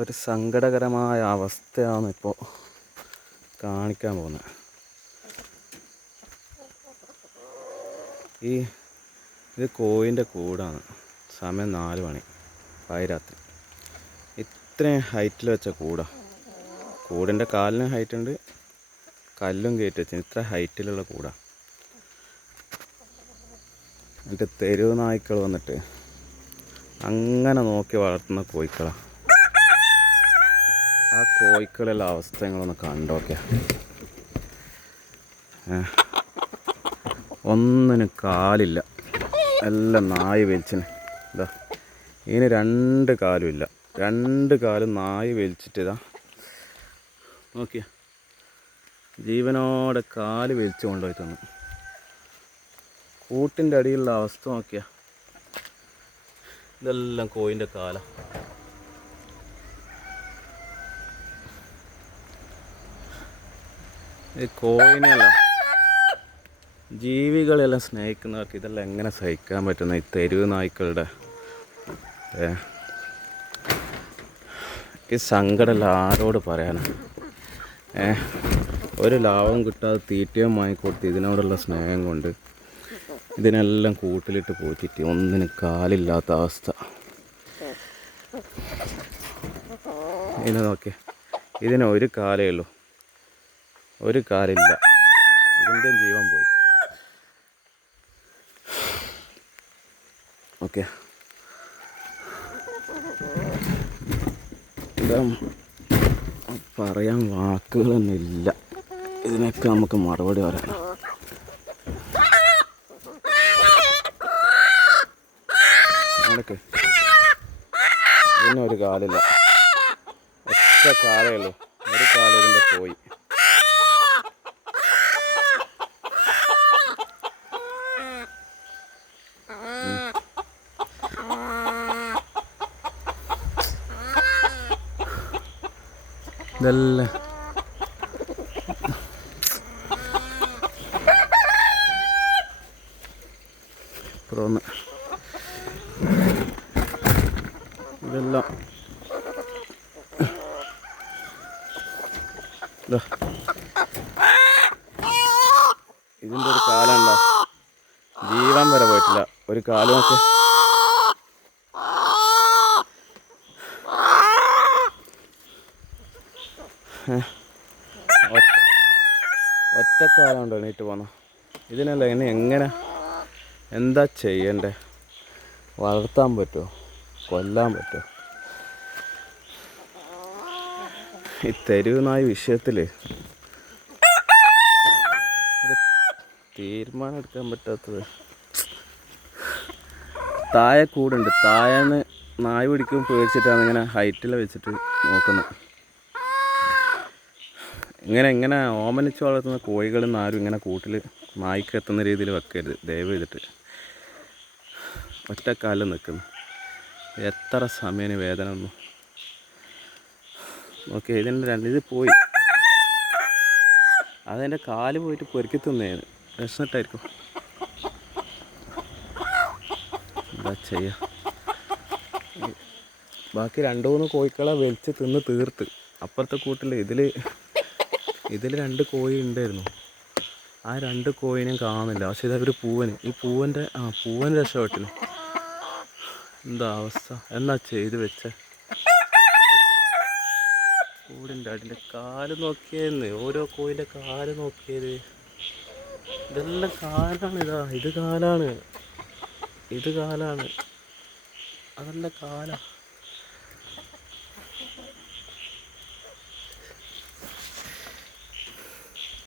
ഒരു സങ്കടകരമായ അവസ്ഥയാണ് ഇപ്പോൾ കാണിക്കാൻ പോകുന്നത്. ഇത് കോഴിൻ്റെ കൂടാണ്. സമയം 4 മണി പാതിരാത്രി. ഇത്രയും ഹൈറ്റിൽ വെച്ച കൂടിൻ്റെ കാലിന് ഹൈറ്റ് ഉണ്ട്, കല്ലും കയറ്റി വെച്ചു. ഇത്ര ഹൈറ്റിലുള്ള കൂടാണ്. എന്നിട്ട് തെരുവ് നായ്ക്കൾ വന്നിട്ട് അങ്ങനെ നോക്കി വളർത്തുന്ന കോഴിക്കളാണ്. ആ കോഴിക്കളുള്ള അവസ്ഥ നിങ്ങളൊന്ന് കണ്ടോക്കെ. ഒന്നിനും കാലില്ല, എല്ലാം നായി വലിച്ചിന്. ഇതാ ഇതിന് 2 കാലും ഇല്ല, 2 കാലും നായി വലിച്ചിട്ട് ഇതാ നോക്കിയ ജീവനോടെ കാല് വലിച്ചു കൊണ്ടുപോയി തന്നു. കൂട്ടിൻ്റെ അടിയിലുള്ള അവസ്ഥ നോക്കിയ. ഇതെല്ലാം കോഴിൻ്റെ കാല. ഈ കോഴിനെയല്ല, ജീവികളെല്ലാം സ്നേഹിക്കുന്നവർക്ക് ഇതെല്ലാം എങ്ങനെ സഹിക്കാൻ പറ്റുന്ന ഈ തെരുവ് നായ്ക്കളുടെ ഈ സങ്കടമെല്ലാം ആരോട് പറയാനാണ്? ഒരു ലാഭം കിട്ടാതെ തീറ്റയും വാങ്ങിക്കൊടുത്ത് ഇതിനോടുള്ള സ്നേഹം കൊണ്ട് ഇതിനെല്ലാം കൂട്ടിലിട്ട് പോറ്റിട്ട് ഒന്നിനും കാലില്ലാത്ത അവസ്ഥ. ഇതിനെ നോക്കി, ഇതിന് 1 കാലേ ഉള്ളൂ, 1 കാലില്ല. ഇതിൻ്റെ ജീവൻ പോയി. ഓക്കെ, എന്താ പറയാൻ വാക്കുകളൊന്നുമില്ല. ഇതിനൊക്കെ നമുക്ക് മറുപടി പറയാം. നടക്ക്, ഇതിന് 1 കാലില്ല, ഒറ്റ കാലേ ഉള്ളൂ, 1 കാല് ഇതിൻ്റെ പോയി. ഇതെല്ലാം ഇതെല്ലാം ഇതിൻ്റെ 1 കാലുണ്ടോ? ജീവൻ വരെ പോയിട്ടില്ല, 1 കാല് നോക്കി. ഒറ്റക്കാലുണ്ടോ എണീറ്റ് പോന്ന? ഇതിനല്ല ഇനി എങ്ങനെ, എന്താ ചെയ്യണ്ടേ? വളർത്താൻ പറ്റുമോ? കൊല്ലാൻ പറ്റുമോ? ഈ തെരുവ് നായ് വിഷയത്തിൽ ഒരു തീരുമാനം എടുക്കാൻ പറ്റാത്തത്. താഴെ കൂടുണ്ട്, താഴെന്ന് നായ് പിടിക്കും പേടിച്ചിട്ടാണ് ഇങ്ങനെ ഹൈറ്റിൽ വെച്ചിട്ട് നോക്കുന്നത്. ഇങ്ങനെ ഓമനിച്ച് വളർത്തുന്ന കോഴികളൊന്നും ആരും ഇങ്ങനെ കൂട്ടിൽ നായ്ക്ക് എത്തുന്ന രീതിയിൽ വെക്കരുത്, ദയവ് ചെയ്തിട്ട്. ഒറ്റക്കാലിൽ നിൽക്കുന്നു, എത്ര സമയം വേദന ഒന്നും. ഓക്കെ, ഇതിൻ്റെ ഇത് പോയി, അതെൻ്റെ കാല് പോയിട്ട് പൊരുക്കി തിന്നേന് വിശന്നിട്ടായിരിക്കും. എന്താ ചെയ്യുക? ബാക്കി 2-3 കോഴിക്കളെ വലിച്ച് തിന്ന് തീർത്ത്. അപ്പുറത്തെ കൂട്ടിൽ ഇതിൽ 2 കോഴി ഉണ്ടായിരുന്നു. ആ 2 കോഴിനെയും കാണുന്നില്ല. പക്ഷേ ഇതൊരു പൂവന്, ഈ പൂവൻ രക്ഷപ്പെട്ടിന്. എന്താ അവസ്ഥ? എന്നാ ചെയ്ത് വെച്ചേ? കൂടിൻ്റെ അടിൻ്റെ കാല് നോക്കിയെന്ന്, ഓരോ കോഴിൻ്റെ കാല് നോക്കിയത്. ഇതെല്ലാം കാലാണ്. ഇത് കാലാണ്, അതെല്ലാം കാലാണ്.